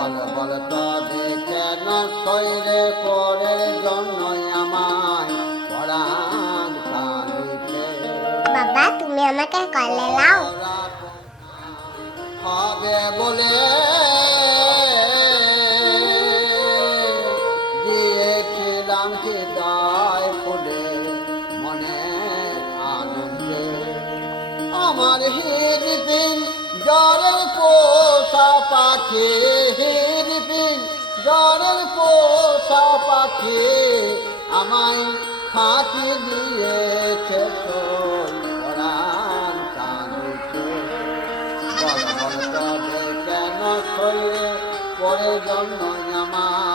বল বল তবে কেন শৈরে পরের জন্যই আমায় পরাণ কাঁদিতে। বাবা তুমি আমাকে কলে নাও। হবে বলে দিয়েছিলাম হৃদয় ফুলে মনে আনন্দে। আমার হৃদপিন জ্বরের পোষা পাখি, হৃদপিন জ্বরের পোষা পাখি আমায় ফাঁকি দিয়েছে পরাণ কাঁদিতে। বল বল তবে কেন শৈরে পরে জন্ম আমার